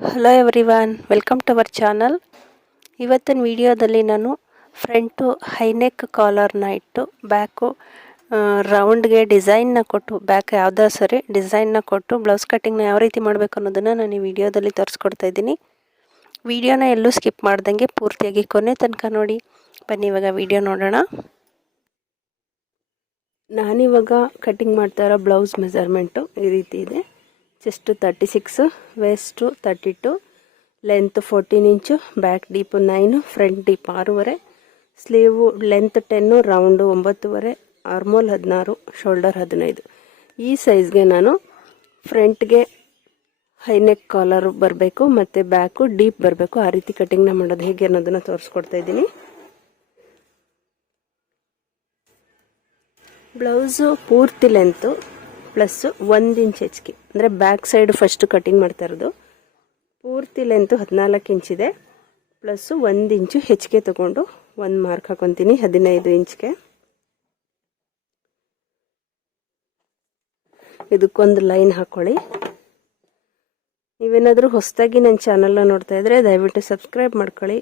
Hello everyone, welcome to our channel. ಇವತ್ತಿನ ವಿಡಿಯೋದಲ್ಲಿ ನಾನು ಫ್ರಂಟು ಹೈನೆಕ್ ಕಾಲರ್ನ ಇಟ್ಟು ಬ್ಯಾಕು ರೌಂಡ್ಗೆ ಡಿಸೈನ್ನ ಕೊಟ್ಟು, ಬ್ಯಾಕ್ ಯಾವುದೋ ಸರಿ ಡಿಸೈನ್ನ ಕೊಟ್ಟು ಬ್ಲೌಸ್ ಕಟ್ಟಿಂಗ್ನ ಯಾವ ರೀತಿ ಮಾಡಬೇಕು ಅನ್ನೋದನ್ನು ನಾನು ಈ ವಿಡಿಯೋದಲ್ಲಿ ತೋರಿಸ್ಕೊಡ್ತಾ ಇದ್ದೀನಿ. ವಿಡಿಯೋನ ಎಲ್ಲೂ ಸ್ಕಿಪ್ ಮಾಡ್ದಂಗೆ ಪೂರ್ತಿಯಾಗಿ ಕೊನೆ ತನಕ ನೋಡಿ. ಬನ್ನಿ ಇವಾಗ ವಿಡಿಯೋ ನೋಡೋಣ. ನಾನಿವಾಗ ಕಟ್ಟಿಂಗ್ ಮಾಡ್ತಾ ಇರೋ ಬ್ಲೌಸ್ ಮೆಜರ್ಮೆಂಟು ಈ ರೀತಿ ಇದೆ. Chest 36, waist 32, length 14 inch, back deep 9, front deep 6.5, sleeve length 10, round 9.5, armhole 16, shoulder 15. ಈ ಸೈಜ್ಗೆ ನಾನು ಫ್ರಂಟ್ಗೆ ಹೈನೆಕ್ ಕಾಲರ್ ಬರಬೇಕು ಮತ್ತು ಬ್ಯಾಕು ಡೀಪ್ ಬರಬೇಕು. ಆ ರೀತಿ ಕಟಿಂಗ್ನ ಮಾಡೋದು ಹೇಗೆ ಅನ್ನೋದನ್ನು ತೋರಿಸ್ಕೊಡ್ತಾ ಇದ್ದೀನಿ. ಬ್ಲೌಸು ಪೂರ್ತಿ ಲೆಂತು ಪ್ಲಸ್ 1 ಇಂಚ್ ಹೆಚ್ಚಿಗೆ, ಅಂದರೆ ಬ್ಯಾಕ್ ಸೈಡ್ ಫಸ್ಟ್ ಕಟಿಂಗ್ ಮಾಡ್ತಾ ಇರೋದು. ಪೂರ್ತಿ ಲೆಂತು 14 ಇಂಚಿದೆ, ಪ್ಲಸ್ 1 ಇಂಚು ಹೆಚ್ಚಿಗೆ ತಗೊಂಡು ಒಂದು ಮಾರ್ಕ್ ಹಾಕೊತೀನಿ 15 ಇಂಚ್ಗೆ. ಇದಕ್ಕೊಂದು ಲೈನ್ ಹಾಕೊಳ್ಳಿ. ನೀವೇನಾದರೂ ಹೊಸದಾಗಿ ನನ್ನ ಚಾನಲ್ನ ನೋಡ್ತಾ ಇದ್ರೆ ದಯವಿಟ್ಟು ಸಬ್ಸ್ಕ್ರೈಬ್ ಮಾಡ್ಕೊಳ್ಳಿ.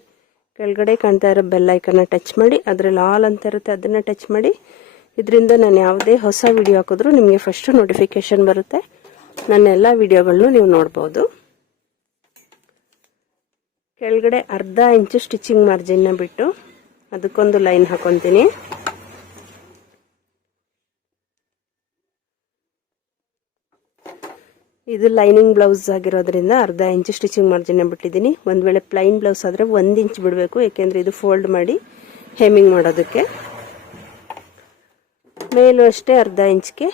ಕೆಳಗಡೆ ಕಾಣ್ತಾ ಇರೋ ಬೆಲ್ ಐಕನ್ನ ಟಚ್ ಮಾಡಿ, ಅದರಲ್ಲಿ ಆಲ್ ಅಂತ ಇರುತ್ತೆ, ಅದನ್ನು ಟಚ್ ಮಾಡಿ. ಇದರಿಂದ ನಾನು ಯಾವುದೇ ಹೊಸ ವಿಡಿಯೋ ಹಾಕಿದ್ರೂ ನಿಮಗೆ ಫಸ್ಟ್ ನೋಟಿಫಿಕೇಶನ್ ಬರುತ್ತೆ. ನನ್ನ ಎಲ್ಲ ವಿಡಿಯೋಗಳನ್ನು ನೀವು ನೋಡ್ಬೋದು. ಕೆಳಗಡೆ ಅರ್ಧ ಇಂಚು ಸ್ಟಿಚಿಂಗ್ ಮಾರ್ಜಿನ್ನ ಬಿಟ್ಟು ಅದಕ್ಕೊಂದು ಲೈನ್ ಹಾಕೊತೀನಿ. ಇದು ಲೈನಿಂಗ್ ಬ್ಲೌಸ್ ಆಗಿರೋದ್ರಿಂದ ಅರ್ಧ ಇಂಚು ಸ್ಟಿಚಿಂಗ್ ಮಾರ್ಜಿನ್ನ ಬಿಟ್ಟಿದ್ದೀನಿ. ಒಂದು ವೇಳೆ ಪ್ಲೈನ್ ಬ್ಲೌಸ್ ಆದರೆ 1 ಇಂಚ್ ಬಿಡಬೇಕು, ಏಕೆಂದರೆ ಇದು ಫೋಲ್ಡ್ ಮಾಡಿ ಹೆಮ್ಮಿಂಗ್ ಮಾಡೋದಕ್ಕೆ. ಮೇಲೂ ಅಷ್ಟೇ ಅರ್ಧ ಇಂಚ್ಗೆ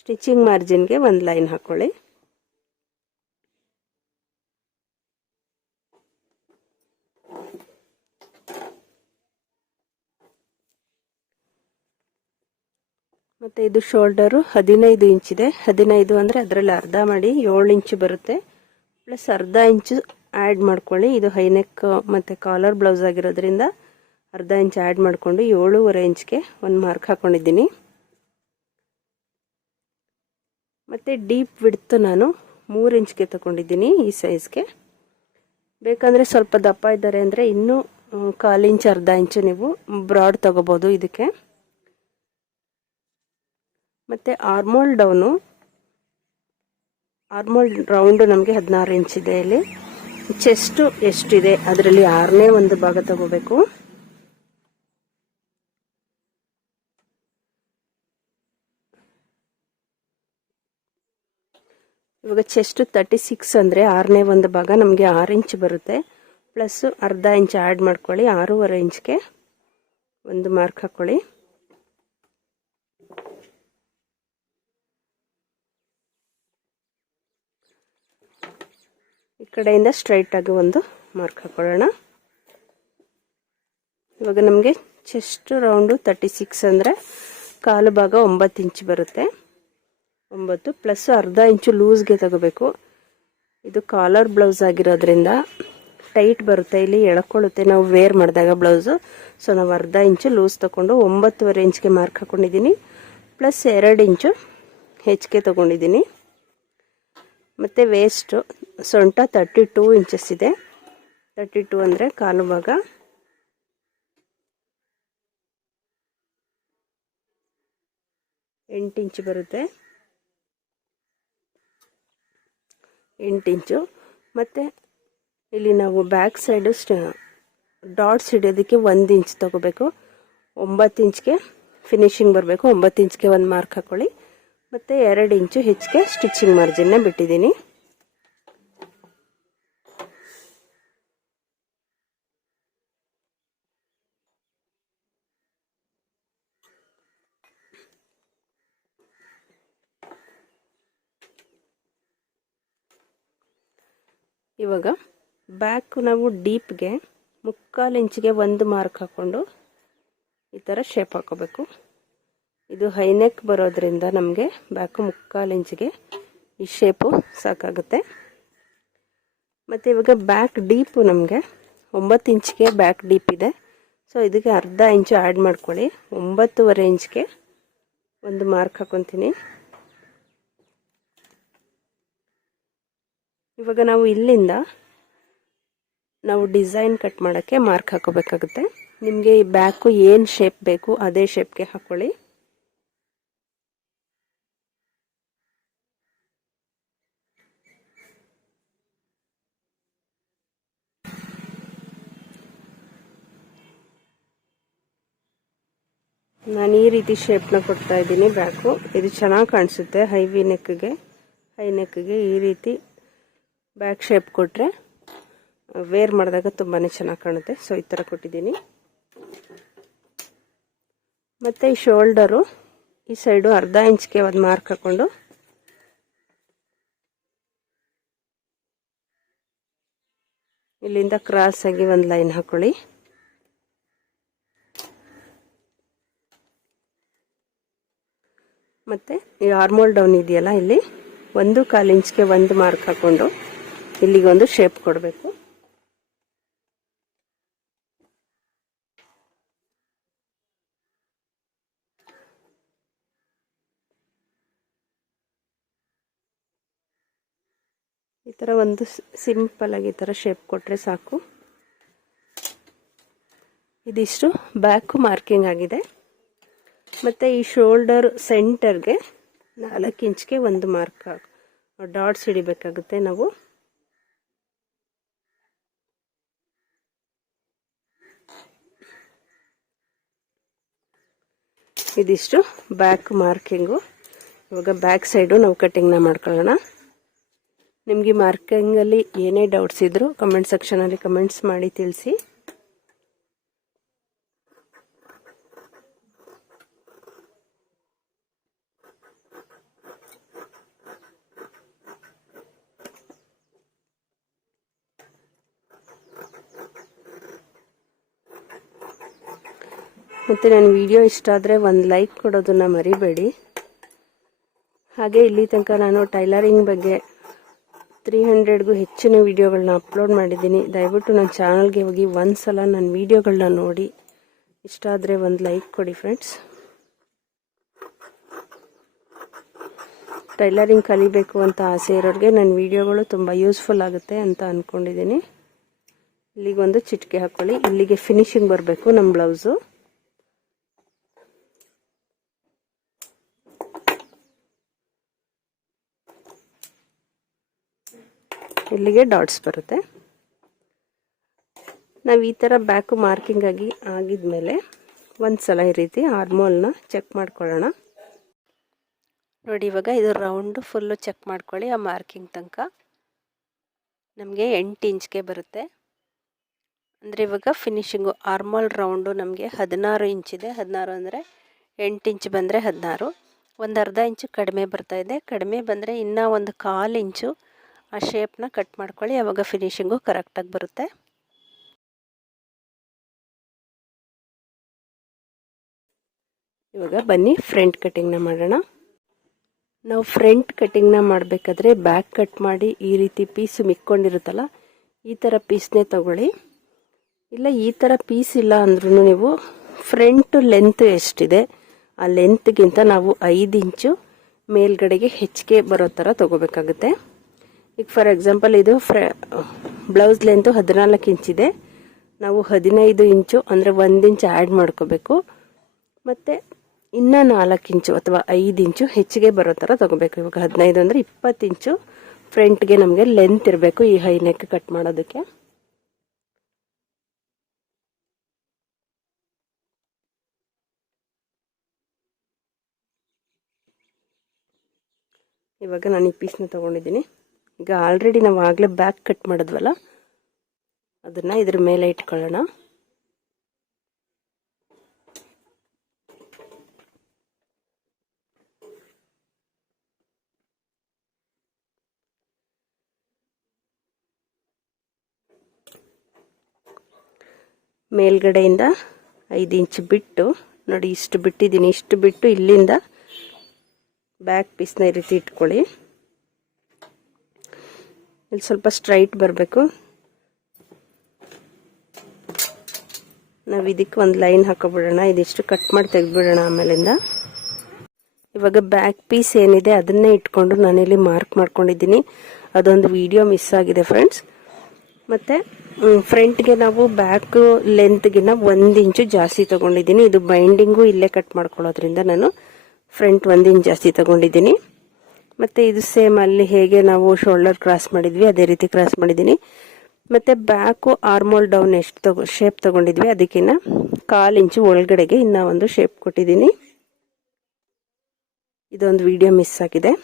ಸ್ಟಿಚಿಂಗ್ ಮಾರ್ಜಿನ್ಗೆ ಒಂದು ಲೈನ್ ಹಾಕೊಳ್ಳಿ. ಮತ್ತು ಇದು ಶೋಲ್ಡರು 15 ಇಂಚಿದೆ. 15 ಅಂದರೆ ಅದರಲ್ಲಿ ಅರ್ಧ ಮಾಡಿ 7 ಇಂಚು ಬರುತ್ತೆ. ಪ್ಲಸ್ ಅರ್ಧ ಇಂಚು ಆ್ಯಡ್ ಮಾಡ್ಕೊಳ್ಳಿ. ಇದು ಹೈನೆಕ್ ಮತ್ತು ಕಾಲರ್ ಬ್ಲೌಸ್ ಆಗಿರೋದ್ರಿಂದ ಅರ್ಧ ಇಂಚ್ ಆ್ಯಡ್ ಮಾಡಿಕೊಂಡು 7.5 ಇಂಚ್ಗೆ ಒಂದು ಮಾರ್ಕ್ ಹಾಕ್ಕೊಂಡಿದ್ದೀನಿ. ಮತ್ತು ಡೀಪ್ ವಿಡ್ತ್ ನಾನು 3 ಇಂಚ್ಗೆ ತಗೊಂಡಿದ್ದೀನಿ ಈ ಸೈಜ್ಗೆ. ಬೇಕಂದರೆ ಸ್ವಲ್ಪ ದಪ್ಪ ಇದ್ದಾರೆ ಅಂದರೆ ಇನ್ನೂ 1/4 ಇಂಚ್ ಅರ್ಧ ಇಂಚು ನೀವು ಬ್ರಾಡ್ ತಗೋಬೋದು ಇದಕ್ಕೆ. ಮತ್ತು ಆರ್ಮೋಲ್ ರೌಂಡು ನಮಗೆ 16 ಇಂಚ್ ಇದೆ. ಇಲ್ಲಿ ಚೆಸ್ಟು ಎಷ್ಟಿದೆ ಅದರಲ್ಲಿ 6ನೇ ಒಂದು ಭಾಗ ತಗೋಬೇಕು. ಇವಾಗ ಚೆಸ್ಟ್ 36 ಅಂದರೆ 6ನೇ ಒಂದು ಭಾಗ ನಮಗೆ 6 ಇಂಚ್ ಬರುತ್ತೆ. ಪ್ಲಸ್ ಅರ್ಧ ಇಂಚ್ ಆ್ಯಡ್ ಮಾಡ್ಕೊಳ್ಳಿ. 6.5 ಇಂಚ್ಗೆ ಒಂದು ಮಾರ್ಕ್ ಹಾಕ್ಕೊಳ್ಳಿ. ಈ ಕಡೆಯಿಂದ ಸ್ಟ್ರೈಟಾಗಿ ಒಂದು ಮಾರ್ಕ್ ಹಾಕೊಳ್ಳೋಣ. ಇವಾಗ ನಮಗೆ ಚೆಸ್ಟ್ ರೌಂಡು 36 ಅಂದರೆ ಕಾಲು ಭಾಗ 9 ಇಂಚ್ ಬರುತ್ತೆ. 9 ಪ್ಲಸ್ ಅರ್ಧ ಇಂಚು ಲೂಸ್ಗೆ ತಗೋಬೇಕು. ಇದು ಕಾಲರ್ ಬ್ಲೌಸ್ ಆಗಿರೋದ್ರಿಂದ ಟೈಟ್ ಬರುತ್ತೆ, ಇಲ್ಲಿ ಎಳ್ಕೊಳ್ಳುತ್ತೆ ನಾವು ವೇರ್ ಮಾಡಿದಾಗ ಬ್ಲೌಸು. ಸೊ ನಾವು ಅರ್ಧ ಇಂಚು ಲೂಸ್ ತಗೊಂಡು 9.5 ಇಂಚ್ಗೆ ಮಾರ್ಕ್ ಹಾಕೊಂಡಿದ್ದೀನಿ. ಪ್ಲಸ್ 2 ಇಂಚು ಹೆಚ್ಚಿಗೆ ತಗೊಂಡಿದ್ದೀನಿ. ಮತ್ತು ವೇಸ್ಟು ಸೊಂಟ 32 ಇಂಚಸ್ ಇದೆ. 32 ಅಂದರೆ ಕಾಲು ಭಾಗ. ಎಂಟು ಇಂಚು ಬರುತ್ತೆ. 8 ಇಂಚು. ಮತ್ತು ಇಲ್ಲಿ ನಾವು ಬ್ಯಾಕ್ ಸೈಡು ಡಾಟ್ಸ್ ಹಿಡಿಯೋದಕ್ಕೆ 1 ಇಂಚ್ ತಗೋಬೇಕು. 9 ಇಂಚ್ಗೆ ಫಿನಿಶಿಂಗ್ ಬರಬೇಕು. 9 ಇಂಚ್ಗೆ ಒಂದು ಮಾರ್ಕ್ ಹಾಕೊಳ್ಳಿ. ಮತ್ತು 2 ಇಂಚು ಹೆಚ್ಚಿಗೆ ಸ್ಟಿಚಿಂಗ್ ಮಾರ್ಜಿನ್ನ ಬಿಟ್ಟಿದ್ದೀನಿ. ಇವಾಗ ಬ್ಯಾಕ್ ನಾವು ಡೀಪ್ಗೆ 3/4 ಇಂಚಿಗೆ ಒಂದು ಮಾರ್ಕ್ ಹಾಕ್ಕೊಂಡು ಈ ಥರ ಶೇಪ್ ಹಾಕೋಬೇಕು. ಇದು ಹೈನೆಕ್ ಬರೋದ್ರಿಂದ ನಮಗೆ ಬ್ಯಾಕು 3/4 ಇಂಚಿಗೆ ಈ ಶೇಪು ಸಾಕಾಗುತ್ತೆ. ಮತ್ತು ಇವಾಗ ಬ್ಯಾಕ್ ಡೀಪು ನಮಗೆ 9 ಇಂಚಿಗೆ ಬ್ಯಾಕ್ ಡೀಪ್ ಇದೆ. ಸೊ ಇದಕ್ಕೆ ಅರ್ಧ ಇಂಚು ಆ್ಯಡ್ ಮಾಡ್ಕೊಳ್ಳಿ. 9.5 ಇಂಚ್ಗೆ ಒಂದು ಮಾರ್ಕ್ ಹಾಕೊತೀನಿ. ಇವಾಗ ನಾವು ಇಲ್ಲಿಂದ ನಾವು ಡಿಸೈನ್ ಕಟ್ ಮಾಡೋಕ್ಕೆ ಮಾರ್ಕ್ ಹಾಕೋಬೇಕಾಗುತ್ತೆ. ನಿಮಗೆ ಈ ಬ್ಯಾಕು ಏನು ಶೇಪ್ ಬೇಕು ಅದೇ ಶೇಪ್ಗೆ ಹಾಕೊಳ್ಳಿ. ನಾನು ಈ ರೀತಿ ಶೇಪ್ನ ಕೊಡ್ತಾ ಇದ್ದೀನಿ ಬ್ಯಾಕು. ಇದು ಚೆನ್ನಾಗಿ ಕಾಣಿಸುತ್ತೆ. ಹೈ ನೆಕ್ಗೆ ಈ ರೀತಿ ಬ್ಯಾಕ್ ಶೇಪ್ ಕೊಟ್ಟರೆ ವೇರ್ ಮಾಡಿದಾಗ ತುಂಬಾ ಚೆನ್ನಾಗಿ ಕಾಣುತ್ತೆ. ಸೊ ಈ ಥರ ಕೊಟ್ಟಿದ್ದೀನಿ. ಮತ್ತು ಈ ಶೋಲ್ಡರು ಈ ಸೈಡು ಅರ್ಧ ಇಂಚ್ಗೆ ಒಂದು ಮಾರ್ಕ್ ಹಾಕ್ಕೊಂಡು ಇಲ್ಲಿಂದ ಕ್ರಾಸ್ ಆಗಿ ಒಂದು ಲೈನ್ ಹಾಕೊಳ್ಳಿ. ಮತ್ತು ಈ ಆರ್ಮೋಲ್ ಡೌನ್ ಇದೆಯಲ್ಲ, ಇಲ್ಲಿ 1/4 ಇಂಚ್ಗೆ ಒಂದು ಮಾರ್ಕ್ ಹಾಕ್ಕೊಂಡು ಇಲ್ಲಿಗೊಂದು ಶೇಪ್ ಕೊಡಬೇಕು. ಈ ಥರ ಒಂದು ಸಿಂಪಲ್ ಆಗಿ ಈ ಥರ ಶೇಪ್ ಕೊಟ್ಟರೆ ಸಾಕು. ಇದಿಷ್ಟು ಬ್ಯಾಕು ಮಾರ್ಕಿಂಗ್ ಆಗಿದೆ. ಮತ್ತು ಈ ಶೋಲ್ಡರ್ ಸೆಂಟರ್ಗೆ 4 ಇಂಚ್ಗೆ ಒಂದು ಮಾರ್ಕ್ ಡಾಟ್ಸ್ ಹಿಡಿಬೇಕಾಗುತ್ತೆ ನಾವು. ಇದಿಷ್ಟು ಬ್ಯಾಕ್ ಮಾರ್ಕಿಂಗು. ಇವಾಗ ಬ್ಯಾಕ್ ಸೈಡು ನಾವು ಕಟ್ಟಿಂಗ್ನ ಮಾಡ್ಕೊಳ್ಳೋಣ. ನಿಮಗೆ ಮಾರ್ಕಿಂಗಲ್ಲಿ ಏನೇ ಡೌಟ್ಸ್ ಇದ್ದರೂ ಕಮೆಂಟ್ ಸೆಕ್ಷನಲ್ಲಿ ಕಮೆಂಟ್ಸ್ ಮಾಡಿ ತಿಳಿಸಿ. ಮತ್ತು ನನ್ನ ವಿಡಿಯೋ ಇಷ್ಟ ಆದರೆ ಒಂದು ಲೈಕ್ ಕೊಡೋದನ್ನು ಮರಿಬೇಡಿ. ಹಾಗೆ ಇಲ್ಲಿ ತನಕ ನಾನು ಟೈಲರಿಂಗ್ ಬಗ್ಗೆ 300ಗೂ ಹೆಚ್ಚಿನ ವಿಡಿಯೋಗಳನ್ನ ಅಪ್ಲೋಡ್ ಮಾಡಿದ್ದೀನಿ. ದಯವಿಟ್ಟು ನನ್ನ ಚಾನಲ್ಗೆ ಹೋಗಿ ಒಂದು ಸಲ ನನ್ನ ವಿಡಿಯೋಗಳನ್ನ ನೋಡಿ. ಇಷ್ಟ ಆದರೆ ಒಂದು ಲೈಕ್ ಕೊಡಿ ಫ್ರೆಂಡ್ಸ್. ಟೈಲರಿಂಗ್ ಕಲಿಬೇಕು ಅಂತ ಆಸೆ ಇರೋರಿಗೆ ನನ್ನ ವಿಡಿಯೋಗಳು ತುಂಬ ಯೂಸ್ಫುಲ್ ಆಗುತ್ತೆ ಅಂತ ಅಂದ್ಕೊಂಡಿದ್ದೀನಿ. ಇಲ್ಲಿಗೊಂದು ಚಿಟಿಕೆ ಹಾಕ್ಕೊಳ್ಳಿ. ಇಲ್ಲಿಗೆ ಫಿನಿಶಿಂಗ್ ಬರಬೇಕು ನಮ್ಮ ಬ್ಲೌಸು. ಇಲ್ಲಿಗೆ ಡಾಟ್ಸ್ ಬರುತ್ತೆ. ನಾವು ಈ ಥರ ಬ್ಯಾಕು ಮಾರ್ಕಿಂಗ್ ಆಗಿದ್ಮೇಲೆ ಒಂದು ಸಲ ಈ ರೀತಿ ಆರ್ಮೋಲ್ನ ಚೆಕ್ ಮಾಡ್ಕೊಳ್ಳೋಣ. ನೋಡಿ, ಇವಾಗ ಇದು ರೌಂಡು ಫುಲ್ಲು ಚೆಕ್ ಮಾಡ್ಕೊಳ್ಳಿ. ಆ ಮಾರ್ಕಿಂಗ್ ತನಕ ನಮಗೆ 8 ಇಂಚ್ಗೆ ಬರುತ್ತೆ. ಅಂದರೆ ಇವಾಗ ಫಿನಿಶಿಂಗು ಆರ್ಮೋಲ್ ರೌಂಡು ನಮಗೆ 16 ಇಂಚಿದೆ. 16 ಅಂದರೆ 8 ಇಂಚ್ ಬಂದರೆ 16. ಒಂದು ಅರ್ಧ ಇಂಚು ಕಡಿಮೆ ಬರ್ತಾಯಿದೆ. ಕಡಿಮೆ ಬಂದರೆ ಇನ್ನೂ ಒಂದು 1/4 ಇಂಚು ಆ ಶೇಪ್ನ ಕಟ್ ಮಾಡ್ಕೊಳ್ಳಿ. ಆವಾಗ ಫಿನಿಶಿಂಗು ಕರೆಕ್ಟಾಗಿ ಬರುತ್ತೆ. ಇವಾಗ ಬನ್ನಿ ಫ್ರಂಟ್ ಕಟ್ಟಿಂಗ್ನ ಮಾಡೋಣ. ನಾವು ಫ್ರಂಟ್ ಕಟ್ಟಿಂಗ್ನ ಮಾಡಬೇಕಾದ್ರೆ ಬ್ಯಾಕ್ ಕಟ್ ಮಾಡಿ ಈ ರೀತಿ ಪೀಸು ಮಿಕ್ಕೊಂಡಿರುತ್ತಲ್ಲ, ಈ ಥರ ಪೀಸ್ನೇ ತಗೊಳ್ಳಿ. ಇಲ್ಲ ಈ ಥರ ಪೀಸ್ ಇಲ್ಲ ಅಂದ್ರೂ ನೀವು ಫ್ರಂಟ್ ಲೆಂತ್ ಎಷ್ಟಿದೆ ಆ ಲೆಂತ್ಗಿಂತ ನಾವು 5 ಇಂಚು ಮೇಲ್ಗಡೆಗೆ ಹೆಚ್ಚಿಗೆ ಬರೋ ಥರ ತಗೋಬೇಕಾಗುತ್ತೆ. ಈಗ ಫಾರ್ ಎಕ್ಸಾಂಪಲ್ ಇದು ಬ್ಲೌಸ್ ಲೆಂತು 14 ಇಂಚಿದೆ. ನಾವು 15 ಇಂಚು ಅಂದರೆ 1 ಇಂಚ್ ಆ್ಯಡ್ ಮಾಡ್ಕೋಬೇಕು. ಮತ್ತು ಇನ್ನೂ 4 ಇಂಚು ಅಥವಾ 5 ಇಂಚು ಹೆಚ್ಚಿಗೆ ಬರೋ ಥರ ತಗೋಬೇಕು. ಇವಾಗ 15 ಅಂದರೆ 20 ಇಂಚು ಫ್ರಂಟ್ಗೆ ನಮಗೆ ಲೆಂತ್ ಇರಬೇಕು ಈ ಹೈ ನೆಕ್ ಕಟ್ ಮಾಡೋದಕ್ಕೆ. ಇವಾಗ ನಾನು ಈ ಪೀಸ್ನ ತೊಗೊಂಡಿದ್ದೀನಿ. ಈಗ ಆಲ್ರೆಡಿ ನಾವು ಆಗಲೇ ಬ್ಯಾಕ್ ಕಟ್ ಮಾಡಿದ್ವಲ್ಲ, ಅದನ್ನು ಇದ್ರ ಮೇಲೆ ಇಟ್ಕೊಳ್ಳೋಣ. ಮೇಲ್ಗಡೆಯಿಂದ 5 ಇಂಚ್ ಬಿಟ್ಟು ನೋಡಿ, ಇಷ್ಟು ಬಿಟ್ಟಿದ್ದೀನಿ. ಇಷ್ಟು ಬಿಟ್ಟು ಇಲ್ಲಿಂದ ಬ್ಯಾಕ್ ಪೀಸ್ನ ಈ ರೀತಿ ಇಟ್ಕೊಳ್ಳಿ. ಇಲ್ಲಿ ಸ್ವಲ್ಪ ಸ್ಟ್ರೈಟ್ ಬರಬೇಕು. ನಾವು ಇದಕ್ಕೆ ಒಂದು ಲೈನ್ ಹಾಕೋಬಿಡೋಣ. ಇದಿಷ್ಟು ಕಟ್ ಮಾಡಿ ತೆಗೆದುಬಿಡೋಣ ಆಮೇಲಿಂದ. ಇವಾಗ ಬ್ಯಾಕ್ ಪೀಸ್ ಏನಿದೆ ಅದನ್ನೇ ಇಟ್ಕೊಂಡು ನಾನಿಲ್ಲಿ ಮಾರ್ಕ್ ಮಾಡ್ಕೊಂಡಿದ್ದೀನಿ. ಅದೊಂದು ವಿಡಿಯೋ ಮಿಸ್ ಆಗಿದೆ ಫ್ರೆಂಡ್ಸ್. ಮತ್ತು ಫ್ರಂಟ್ಗೆ ನಾವು ಬ್ಯಾಕ್ ಲೆಂತ್ಗಿನ 1 ಇಂಚು ಜಾಸ್ತಿ ತಗೊಂಡಿದ್ದೀನಿ. ಇದು ಬೈಂಡಿಂಗು ಇಲ್ಲೇ ಕಟ್ ಮಾಡ್ಕೊಳ್ಳೋದ್ರಿಂದ ನಾನು ಫ್ರಂಟ್ 1 ಇಂಚ್ ಜಾಸ್ತಿ ತಗೊಂಡಿದ್ದೀನಿ. ಮತ್ತು ಇದು ಸೇಮ್ ಅಲ್ಲಿ ಹೇಗೆ ನಾವು ಶೋಲ್ಡರ್ ಕ್ರಾಸ್ ಮಾಡಿದ್ವಿ ಅದೇ ರೀತಿ ಕ್ರಾಸ್ ಮಾಡಿದ್ದೀನಿ. ಮತ್ತು ಬ್ಯಾಕು ಆರ್ಮೋಲ್ ಡೌನ್ ಎಷ್ಟು ಶೇಪ್ ತಗೊಂಡಿದ್ವಿ ಅದಕ್ಕಿಂತ 1/4 ಇಂಚು ಒಳಗಡೆಗೆ ಇನ್ನೂ ಒಂದು ಶೇಪ್ ಕೊಟ್ಟಿದ್ದೀನಿ. ಇದೊಂದು ವಿಡಿಯೋ ಮಿಸ್ ಆಗಿದೆ.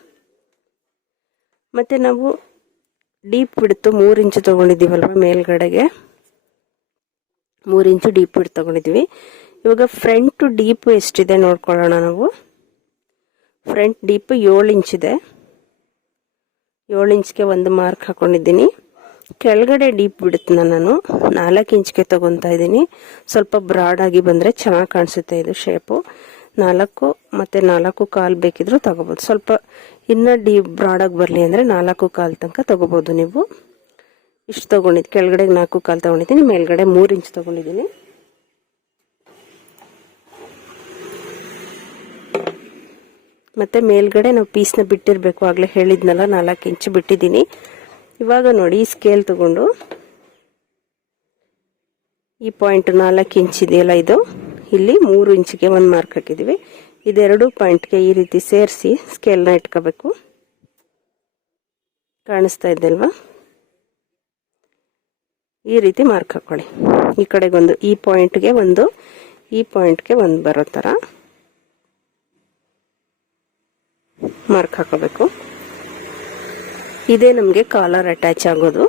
ಮತ್ತು ನಾವು ಡೀಪ್ ಬಿಡ್ತು 3 ಇಂಚು ತೊಗೊಂಡಿದ್ದೀವಲ್ವ, ಮೇಲ್ಗಡೆಗೆ 3 ಇಂಚು ಡೀಪ್ ಬಿಡ್ತು ತೊಗೊಂಡಿದ್ವಿ. ಇವಾಗ ಫ್ರಂಟ್ ಡೀಪ್ ಎಷ್ಟಿದೆ ನೋಡ್ಕೊಳ್ಳೋಣ. ನಾವು ಫ್ರಂಟ್ ಡೀಪ್ 7 ಇಂಚಿದೆ. 7 ಇಂಚ್ಗೆ ಒಂದು ಮಾರ್ಕ್ ಹಾಕೊಂಡಿದ್ದೀನಿ. ಕೆಳಗಡೆ ಡೀಪ್ ಬಿಡುತ್ತನ್ನ ನಾನು 4 ಇಂಚ್ಗೆ ತಗೊತಾ ಇದ್ದೀನಿ. ಸ್ವಲ್ಪ ಬ್ರಾಡ್ ಆಗಿ ಬಂದರೆ ಚೆನ್ನಾಗಿ ಕಾಣಿಸುತ್ತೆ ಇದು ಶೇಪು. 4 ಮತ್ತು 4.25 ಬೇಕಿದ್ರೂ ತಗೋಬೋದು. ಸ್ವಲ್ಪ ಇನ್ನೂ ಡೀಪ್ ಬ್ರಾಡಾಗಿ ಬರಲಿ ಅಂದರೆ 4.25 ತನಕ ತಗೋಬೋದು ನೀವು. ಇಷ್ಟು ತೊಗೊಂಡಿದ್ದು, ಕೆಳಗಡೆಗೆ 4.25 ತೊಗೊಂಡಿದ್ದೀನಿ, ಮೇಲ್ಗಡೆ 3 ಇಂಚ್ ತೊಗೊಂಡಿದ್ದೀನಿ. ಮತ್ತು ಮೇಲ್ಗಡೆ ನಾವು ಪೀಸ್ನ ಬಿಟ್ಟಿರಬೇಕು, ಆಗಲೇ ಹೇಳಿದ್ನಲ್ಲ 4 ಇಂಚು ಬಿಟ್ಟಿದ್ದೀನಿ. ಇವಾಗ ನೋಡಿ ಈ ಸ್ಕೇಲ್ ತಗೊಂಡು ಈ ಪಾಯಿಂಟ್ 4 ಇಂಚ್ ಇದೆಯಲ್ಲ, ಇದು ಇಲ್ಲಿ 3 ಇಂಚಿಗೆ ಒಂದು ಮಾರ್ಕ್ ಹಾಕಿದ್ದೀವಿ. ಇದೆರಡು ಪಾಯಿಂಟ್ಗೆ ಈ ರೀತಿ ಸೇರಿಸಿ ಸ್ಕೇಲ್ನ ಇಟ್ಕೋಬೇಕು. ಕಾಣಿಸ್ತಾ ಇದ್ದಲ್ವಾ, ಈ ರೀತಿ ಮಾರ್ಕ್ ಹಾಕೊಳ್ಳಿ. ಈ ಕಡೆಗೊಂದು, ಈ ಪಾಯಿಂಟ್ಗೆ ಒಂದು, ಈ ಪಾಯಿಂಟ್ಗೆ ಒಂದು ಬರೋ ಥರ ಮಾರ್ಕ್ ಹಾಕೋಬೇಕು. ಇದೇ ನಮಗೆ ಕಾಲರ್ ಅಟ್ಯಾಚ್ ಆಗೋದು.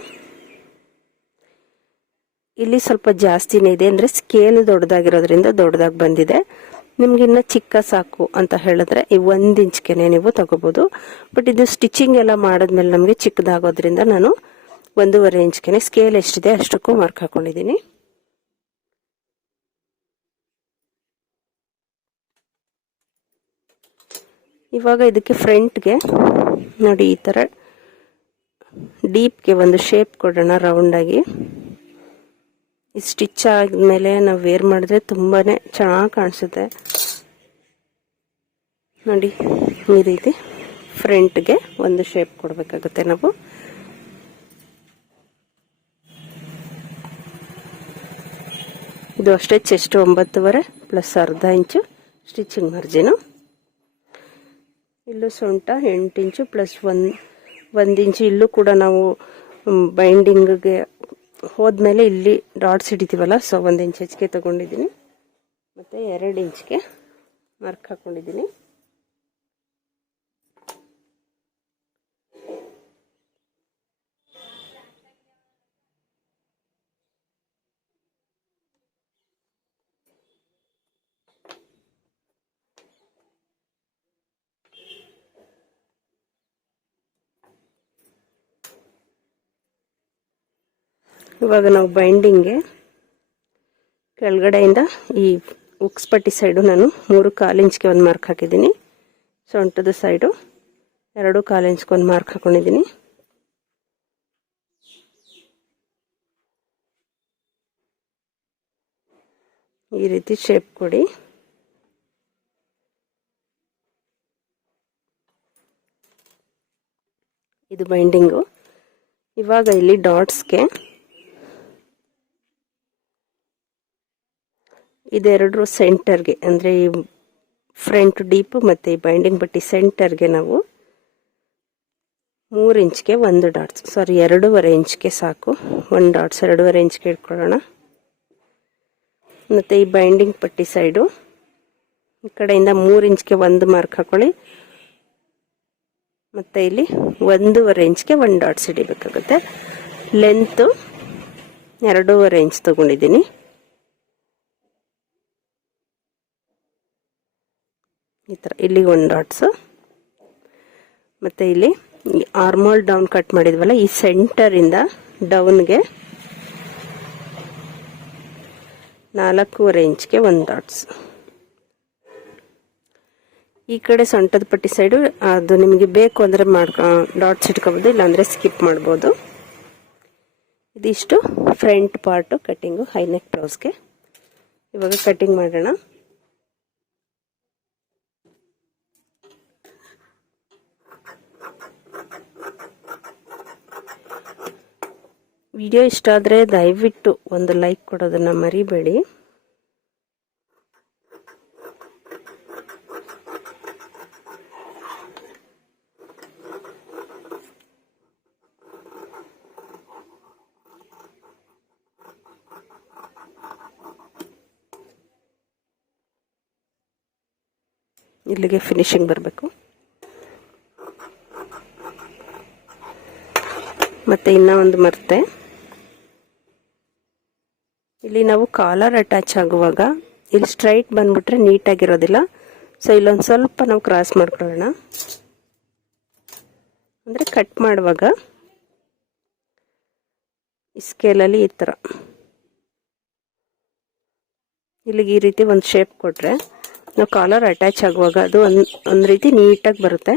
ಇಲ್ಲಿ ಸ್ವಲ್ಪ ಜಾಸ್ತಿನೇ ಇದೆ, ಅಂದರೆ ಸ್ಕೇಲ್ ದೊಡ್ಡದಾಗಿರೋದ್ರಿಂದ ದೊಡ್ಡದಾಗಿ ಬಂದಿದೆ. ನಿಮ್ಗೆ ಇನ್ನ ಚಿಕ್ಕ ಸಾಕು ಅಂತ ಹೇಳಿದ್ರೆ ಈ 1 ಇಂಚ್ಗೆ ನೀವು ತಗೋಬಹುದು. ಬಟ್ ಇದು ಸ್ಟಿಚಿಂಗ್ ಎಲ್ಲ ಮಾಡಿದ್ಮೇಲೆ ನಮಗೆ ಚಿಕ್ಕದಾಗೋದ್ರಿಂದ ನಾನು 1.5 ಇಂಚ್ಗೆ ಸ್ಕೇಲ್ ಎಷ್ಟಿದೆ ಅಷ್ಟಕ್ಕೂ ಮಾರ್ಕ್ ಹಾಕೊಂಡಿದ್ದೀನಿ. ಇವಾಗ ಇದಕ್ಕೆ ಫ್ರಂಟ್ಗೆ ನೋಡಿ ಈ ಥರ ಡೀಪ್ಗೆ ಒಂದು ಶೇಪ್ ಕೊಡೋಣ ರೌಂಡಾಗಿ. ಈ ಸ್ಟಿಚ್ ಆದ್ಮೇಲೆ ನಾವು ವೇರ್ ಮಾಡಿದ್ರೆ ತುಂಬಾನೇ ಚೆನ್ನಾಗಿ ಕಾಣಿಸುತ್ತೆ ನೋಡಿ. ಈ ರೀತಿ ಫ್ರಂಟ್ಗೆ ಒಂದು ಶೇಪ್ ಕೊಡಬೇಕಾಗುತ್ತೆ ನಾವು. ಇದು ಅಷ್ಟೇ, ಚೆಸ್ಟ್ 9.5 ಪ್ಲಸ್ ಅರ್ಧ ಇಂಚು ಸ್ಟಿಚಿಂಗ್ ಮಾರ್ಜಿನು. ಇಲ್ಲೂ ಸೊಂಟ 8 ಇಂಚು ಪ್ಲಸ್ 1 ಇಂಚು. ಇಲ್ಲೂ ಕೂಡ ನಾವು ಬೈಂಡಿಂಗ್ಗೆ ಹೋದ್ಮೇಲೆ ಇಲ್ಲಿ ಡಾಟ್ಸ್ ಹಿಡಿತೀವಲ್ಲ, ಸೊ 1 ಇಂಚ್ ಹೆಚ್ಚಿಗೆ ತಗೊಂಡಿದ್ದೀನಿ. ಮತ್ತು 2 ಇಂಚ್ಗೆ ಮಾರ್ಕ್ ಹಾಕೊಂಡಿದ್ದೀನಿ. ಇವಾಗ ನಾವು ಬೈಂಡಿಂಗ್ಗೆ ಕೆಳಗಡೆಯಿಂದ ಈ ಉಕ್ಸ್ ಪಟ್ಟಿ ಸೈಡು ನಾನು 3.25 ಇಂಚ್ಗೆ ಒಂದು ಮಾರ್ಕ್ ಹಾಕಿದ್ದೀನಿ. ಸೊಂಟದ ಸೈಡು 2.25 ಇಂಚ್ಗೆ ಒಂದು ಮಾರ್ಕ್ ಹಾಕೊಂಡಿದ್ದೀನಿ. ಈ ರೀತಿ ಶೇಪ್ ಕೊಡಿ. ಇದು ಬೈಂಡಿಂಗು. ಇವಾಗ ಇಲ್ಲಿ ಡಾಟ್ಸ್ಗೆ ಇದೆರಡರ ಸೆಂಟರ್ಗೆ, ಅಂದರೆ ಈ ಫ್ರಂಟ್ ಡೀಪ್ ಮತ್ತು ಈ ಬೈಂಡಿಂಗ್ ಪಟ್ಟಿ ಸೆಂಟರ್ಗೆ ನಾವು 3 ಇಂಚ್ಗೆ ಒಂದು ಡಾಟ್ಸ್, ಸಾರಿ 2.5 ಇಂಚ್ಗೆ ಸಾಕು, ಒಂದು ಡಾಟ್ಸ್ 2.5 ಇಂಚ್ಗೆ ಇಟ್ಕೊಳ್ಳೋಣ. ಮತ್ತು ಈ ಬೈಂಡಿಂಗ್ ಪಟ್ಟಿ ಸೈಡು ಈ ಕಡೆಯಿಂದ 3 ಇಂಚ್ಗೆ ಒಂದು ಮಾರ್ಕ್ ಹಾಕೊಳ್ಳಿ. ಮತ್ತು ಇಲ್ಲಿ 1.5 ಇಂಚ್ಗೆ ಒಂದು ಡಾಟ್ಸ್ ಹಿಡಿಬೇಕಾಗುತ್ತೆ. ಲೆಂತು 2.5 ಇಂಚ್ ತಗೊಂಡಿದ್ದೀನಿ. ಈ ಥರ ಇಲ್ಲಿ ಒಂದು ಡಾಟ್ಸು. ಮತ್ತು ಇಲ್ಲಿ ಆರ್ಮೋಲ್ ಡೌನ್ ಕಟ್ ಮಾಡಿದ್ವಲ್ಲ, ಈ ಸೆಂಟರಿಂದ ಡೌನ್ಗೆ 4.5 ಇಂಚ್ಗೆ ಒಂದು ಡಾಟ್ಸ್. ಈ ಕಡೆ ಸೊಂಟದ ಪಟ್ಟಿ ಸೈಡು ಅದು ನಿಮಗೆ ಬೇಕು ಅಂದರೆ ಡಾಟ್ಸ್ ಇಟ್ಕೋಬೋದು, ಇಲ್ಲಾಂದರೆ ಸ್ಕಿಪ್ ಮಾಡ್ಬೋದು. ಇದಿಷ್ಟು ಫ್ರಂಟ್ ಪಾರ್ಟು ಕಟ್ಟಿಂಗು ಹೈನೆಕ್ ಬ್ಲೌಸ್ಗೆ. ಇವಾಗ ಕಟ್ಟಿಂಗ್ ಮಾಡೋಣ. ವಿಡಿಯೋ ಇಷ್ಟ ಆದರೆ ದಯವಿಟ್ಟು ಒಂದು ಲೈಕ್ ಕೊಡೋದನ್ನು ಮರಿಬೇಡಿ. ಇಲ್ಲಿಗೆ ಫಿನಿಶಿಂಗ್ ಬರಬೇಕು. ಮತ್ತು ಇನ್ನೂ ಒಂದು ಮರ್ತೆ, ಇಲ್ಲಿ ನಾವು ಕಾಲರ್ ಅಟ್ಯಾಚ್ ಆಗುವಾಗ ಇಲ್ಲಿ ಸ್ಟ್ರೈಟ್ ಬಂದ್ಬಿಟ್ರೆ ನೀಟಾಗಿರೋದಿಲ್ಲ. ಸೊ ಇಲ್ಲೊಂದು ಸ್ವಲ್ಪ ನಾವು ಕ್ರಾಸ್ ಮಾಡ್ಕೊಳ್ಳೋಣ. ಅಂದರೆ ಕಟ್ ಮಾಡುವಾಗ ಈ ಸ್ಕೇಲಲ್ಲಿ ಈ ಥರ ಇಲ್ಲಿಗೆ ಈ ರೀತಿ ಒಂದು ಶೇಪ್ ಕೊಟ್ಟರೆ ನಾವು ಕಾಲರ್ ಅಟ್ಯಾಚ್ ಆಗುವಾಗ ಅದು ಒಂದು ರೀತಿ ನೀಟಾಗಿ ಬರುತ್ತೆ.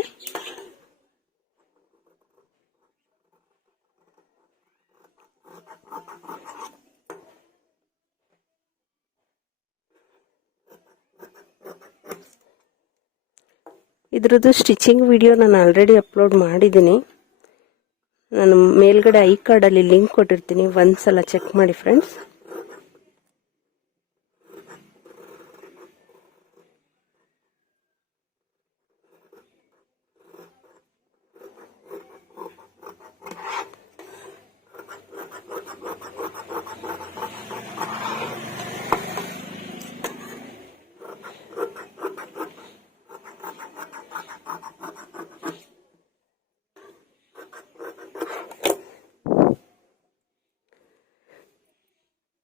ಇದ್ರದ್ದು ಸ್ಟಿಚಿಂಗ್ ವಿಡಿಯೋ ನಾನು ಆಲ್ರೆಡಿ ಅಪ್ಲೋಡ್ ಮಾಡಿದ್ದೀನಿ. ನಾನು ಮೇಲ್ಗಡೆ ಐ ಕಾರ್ಡಲ್ಲಿ ಲಿಂಕ್ ಕೊಟ್ಟಿರ್ತೀನಿ, ಒಂದ್ಸಲ ಚೆಕ್ ಮಾಡಿ ಫ್ರೆಂಡ್ಸ್.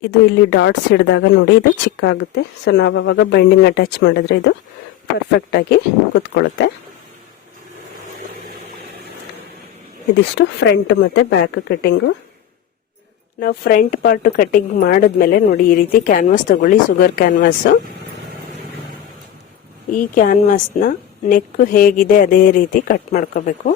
ಇದು ಇಲ್ಲಿ ಡಾಟ್ಸ್ ಹಿಡಿದಾಗ ನೋಡಿ ಇದು ಚಿಕ್ಕ ಆಗುತ್ತೆ. ಸೊ ನಾವು ಅವಾಗ ಬೈಂಡಿಂಗ್ ಅಟ್ಯಾಚ್ ಮಾಡಿದ್ರೆ ಇದು ಪರ್ಫೆಕ್ಟಾಗಿ ಕೂತ್ಕೊಳ್ಳುತ್ತೆ. ಇದಿಷ್ಟು ಫ್ರಂಟ್ ಮತ್ತು ಬ್ಯಾಕ್ ಕಟ್ಟಿಂಗು. ನಾವು ಫ್ರಂಟ್ ಪಾರ್ಟ್ ಕಟ್ಟಿಂಗ್ ಮಾಡಿದ್ಮೇಲೆ ನೋಡಿ ಈ ರೀತಿ ಕ್ಯಾನ್ವಾಸ್ ತಗೊಳ್ಳಿ, ಶುಗರ್ ಕ್ಯಾನ್ವಾಸು. ಈ ಕ್ಯಾನ್ವಾಸ್ನ ನೆಕ್ ಹೇಗಿದೆ ಅದೇ ರೀತಿ ಕಟ್ ಮಾಡ್ಕೋಬೇಕು.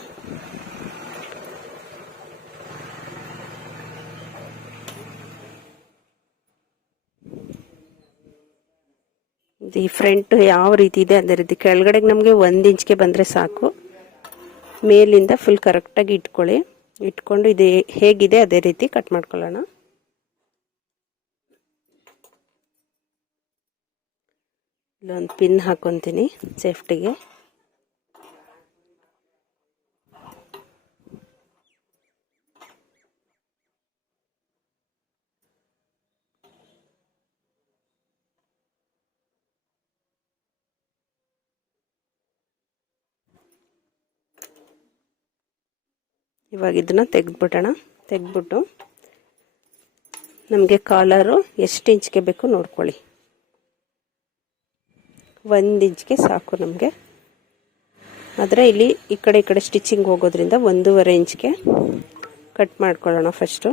ಈ ಫ್ರಂಟ್ ಯಾವ ರೀತಿ ಇದೆ ಅದೇ ರೀತಿ ಕೆಳಗಡೆಗೆ ನಮಗೆ 1 ಇಂಚ್ಗೆ ಬಂದರೆ ಸಾಕು. ಮೇಲಿಂದ ಫುಲ್ ಕರೆಕ್ಟಾಗಿ ಇಟ್ಕೊಳ್ಳಿ. ಇಟ್ಕೊಂಡು ಇದು ಹೇಗಿದೆ ಅದೇ ರೀತಿ ಕಟ್ ಮಾಡ್ಕೊಳ್ಳೋಣ. ಇಲ್ಲೊಂದು ಪಿನ್ ಹಾಕೊತೀನಿ ಸೇಫ್ಟಿಗೆ. ಇವಾಗ ಇದನ್ನ ತೆಗೆದ್ಬಿಡೋಣ. ತೆಗೆದ್ಬಿಟ್ಟು ನಮಗೆ ಕಾಲರು ಎಷ್ಟು ಇಂಚ್ಗೆ ಬೇಕು ನೋಡ್ಕೊಳ್ಳಿ. 1 ಇಂಚ್ಗೆ ಸಾಕು ನಮಗೆ. ಆದರೆ ಇಲ್ಲಿ ಈ ಕಡೆ ಸ್ಟಿಚಿಂಗ್ ಹೋಗೋದ್ರಿಂದ 1.5 ಇಂಚ್ಗೆ ಕಟ್ ಮಾಡ್ಕೊಳ್ಳೋಣ ಫಸ್ಟು.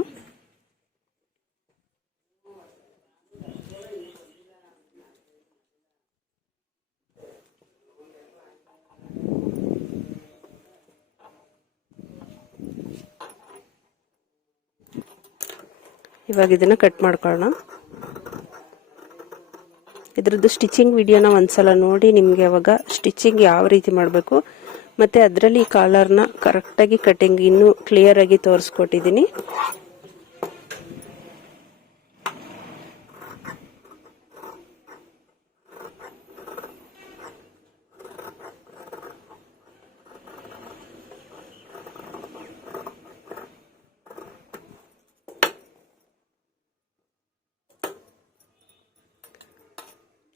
ಇವಾಗ ಇದನ್ನು ಕಟ್ ಮಾಡ್ಕೊಳ್ಳೋಣ. ಇದ್ರದ್ದು ಸ್ಟಿಚಿಂಗ್ ವಿಡಿಯೋನ ಒಂದ್ಸಲ ನೋಡಿ ನಿಮಗೆ ಅವಾಗ ಸ್ಟಿಚಿಂಗ್ ಯಾವ ರೀತಿ ಮಾಡಬೇಕು ಮತ್ತು ಅದರಲ್ಲಿ ಈ ಕಾಲರ್ನ ಕರೆಕ್ಟಾಗಿ ಕಟ್ಟಿಂಗ್ ಇನ್ನೂ ಕ್ಲಿಯರಾಗಿ ತೋರಿಸ್ಕೊಟ್ಟಿದ್ದೀನಿ.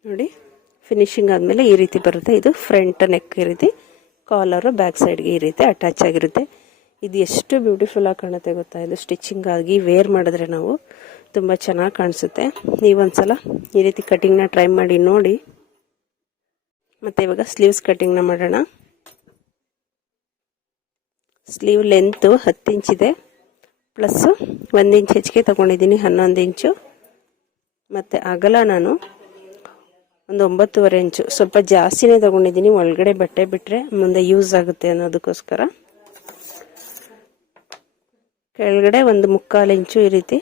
ನೋಡಿ ಫಿನಿಶಿಂಗ್ ಆದಮೇಲೆ ಈ ರೀತಿ ಬರುತ್ತೆ. ಇದು ಫ್ರಂಟ್ ನೆಕ್ ಈ ರೀತಿ, ಕಾಲರು ಬ್ಯಾಕ್ ಸೈಡ್ಗೆ ಈ ರೀತಿ ಅಟ್ಯಾಚ್ ಆಗಿರುತ್ತೆ. ಇದು ಎಷ್ಟು ಬ್ಯೂಟಿಫುಲ್ ಆಗಿ ಕಾಣುತ್ತೆ ಗೊತ್ತಾ. ಇದು ಸ್ಟಿಚಿಂಗ್ ಆಗಿ ವೇರ್ ಮಾಡಿದ್ರೆ ನಾವು ತುಂಬ ಚೆನ್ನಾಗಿ ಕಾಣಿಸುತ್ತೆ. ನೀವೊಂದ್ಸಲ ಈ ರೀತಿ ಕಟಿಂಗ್ನ ಟ್ರೈ ಮಾಡಿ ನೋಡಿ. ಮತ್ತು ಇವಾಗ ಸ್ಲೀವ್ಸ್ ಕಟಿಂಗ್ನ ಮಾಡೋಣ. ಸ್ಲೀವ್ ಲೆಂತು 10 ಇಂಚಿದೆ, ಪ್ಲಸ್ 1 ಇಂಚ್ ಹೆಚ್ಚಿಗೆ ತೊಗೊಂಡಿದ್ದೀನಿ, 11 ಇಂಚು. ಮತ್ತು ಅಗಲ ನಾನು ಒಂದು 9.5 ಇಂಚು, ಸ್ವಲ್ಪ ಜಾಸ್ತಿನೇ ತೊಗೊಂಡಿದ್ದೀನಿ. ಒಳಗಡೆ ಬಟ್ಟೆ ಬಿಟ್ಟರೆ ಮುಂದೆ ಯೂಸ್ ಆಗುತ್ತೆ ಅನ್ನೋದಕ್ಕೋಸ್ಕರ. ಕೆಳಗಡೆ ಒಂದು 3/4 ಇಂಚು ಈ ರೀತಿ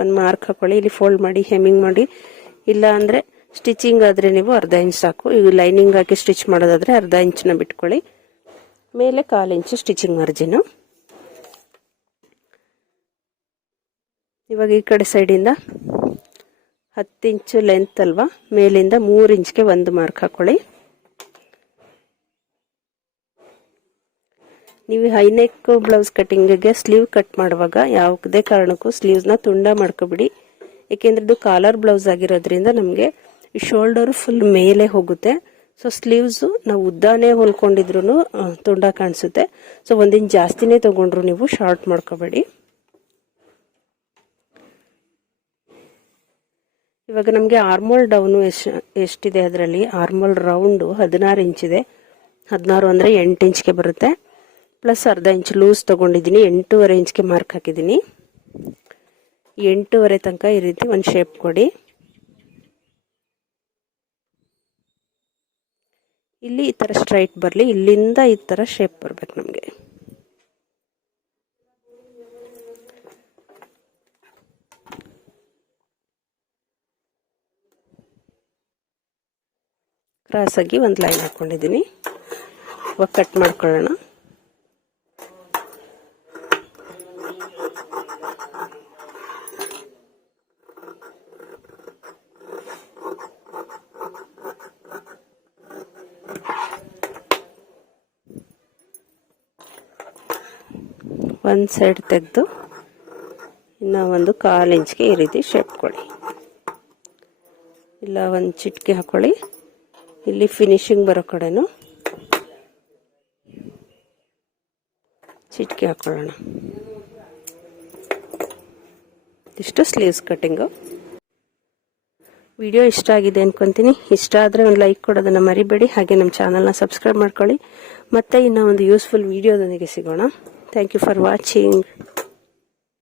ಒಂದು ಮಾರ್ಕ್ ಹಾಕೊಳ್ಳಿ. ಇಲ್ಲಿ ಫೋಲ್ಡ್ ಮಾಡಿ ಹೆಮ್ಮಿಂಗ್ ಮಾಡಿ, ಇಲ್ಲ ಅಂದರೆ ಸ್ಟಿಚಿಂಗ್ ಆದರೆ ನೀವು 1/2 ಇಂಚ್ ಸಾಕು. ಈಗ ಲೈನಿಂಗ್ ಹಾಕಿ ಸ್ಟಿಚ್ ಮಾಡೋದಾದರೆ 1/2 ಇಂಚನ್ನ ಬಿಟ್ಕೊಳ್ಳಿ. ಮೇಲೆ 1/4 ಇಂಚು ಸ್ಟಿಚಿಂಗ್ ಮಾರ್ಜಿನು. ಇವಾಗ ಈ ಕಡೆ ಸೈಡಿಂದ 10 ಇಂಚು ಲೆಂತ್ ಅಲ್ವಾ, ಮೇಲಿಂದ 3 ಇಂಚ್ಗೆ ಒಂದು ಮಾರ್ಕ್ ಹಾಕೊಳ್ಳಿ. ನೀವು ಹೈನೆಕ್ ಬ್ಲೌಸ್ ಕಟಿಂಗ್ಗೆ ಸ್ಲೀವ್ ಕಟ್ ಮಾಡುವಾಗ ಯಾವುದೇ ಕಾರಣಕ್ಕೂ ಸ್ಲೀವ್ಸ್ನ ತುಂಡ ಮಾಡ್ಕೊಬಿಡಿ. ಏಕೆಂದ್ರೆ ಇದು ಕಾಲರ್ ಬ್ಲೌಸ್ ಆಗಿರೋದ್ರಿಂದ ನಮಗೆ ಈ ಶೋಲ್ಡರ್ ಫುಲ್ ಮೇಲೆ ಹೋಗುತ್ತೆ. ಸೊ ಸ್ಲೀವ್ಸು ನಾವು ಉದ್ದಾನೇ ಹೊಲ್ಕೊಂಡಿದ್ರು ತುಂಡ ಕಾಣಿಸುತ್ತೆ. ಸೊ 1 ಇಂಚ್ ಜಾಸ್ತಿನೇ ತಗೊಂಡ್ರು ನೀವು ಶಾರ್ಟ್ ಮಾಡ್ಕೋಬೇಡಿ. ಇವಾಗ ನಮಗೆ ಆರ್ಮೋಲ್ ಡೌನು ಎಷ್ಟಿದೆ, ಅದರಲ್ಲಿ ಆರ್ಮೋಲ್ ರೌಂಡು 16 ಇಂಚಿದೆ. 16 ಅಂದರೆ 8 ಇಂಚ್ಗೆ ಬರುತ್ತೆ. ಪ್ಲಸ್ ಅರ್ಧ ಇಂಚ್ ಲೂಸ್ ತಗೊಂಡಿದ್ದೀನಿ. 8.5 ಇಂಚ್ಗೆ ಮಾರ್ಕ್ ಹಾಕಿದ್ದೀನಿ. 8.5 ತನಕ ಈ ರೀತಿ ಒಂದು ಶೇಪ್ ಕೊಡಿ. ಇಲ್ಲಿ ಈ ಥರ ಸ್ಟ್ರೈಟ್ ಬರಲಿ, ಇಲ್ಲಿಂದ ಈ ಥರ ಶೇಪ್ ಬರಬೇಕು ನಮಗೆ. ಕ್ರಾಸಾಗಿ ಒಂದು ಲೈನ್ ಹಾಕ್ಕೊಂಡಿದ್ದೀನಿ. ಇವಾಗ ಕಟ್ ಮಾಡ್ಕೊಳ್ಳೋಣ. ಒಂದು ಸೈಡ್ ತೆಗೆದು ಇನ್ನು ಒಂದು 1/4 ಇಂಚ್ಗೆ ಈ ರೀತಿ ಶೇಪ್ ಕೊಡಿ. ಇಲ್ಲ ಒಂದು ಚಿಟಿಕೆ ಹಾಕೊಳ್ಳಿ. ಇಲ್ಲಿ ಫಿನಿಶಿಂಗ್ ಬರೋ ಕಡೆನೂ ಚಿಟಿಕೆ ಹಾಕೊಳ್ಳೋಣ. ಇಷ್ಟು ಸ್ಲೀವ್ಸ್ ಕಟ್ಟಿಂಗು. ವಿಡಿಯೋ ಇಷ್ಟ ಆಗಿದೆ ಅನ್ಕೊಂತೀನಿ. ಇಷ್ಟ ಆದರೆ ಒಂದು ಲೈಕ್ ಕೊಡೋದನ್ನು ಮರಿಬೇಡಿ. ಹಾಗೆ ನಮ್ಮ ಚಾನಲ್ನ ಸಬ್ಸ್ಕ್ರೈಬ್ ಮಾಡ್ಕೊಳ್ಳಿ. ಮತ್ತೆ ಇನ್ನೂ ಒಂದು ಯೂಸ್ಫುಲ್ ವಿಡಿಯೋದೊಂದಿಗೆ ಸಿಗೋಣ. Thank you for watching.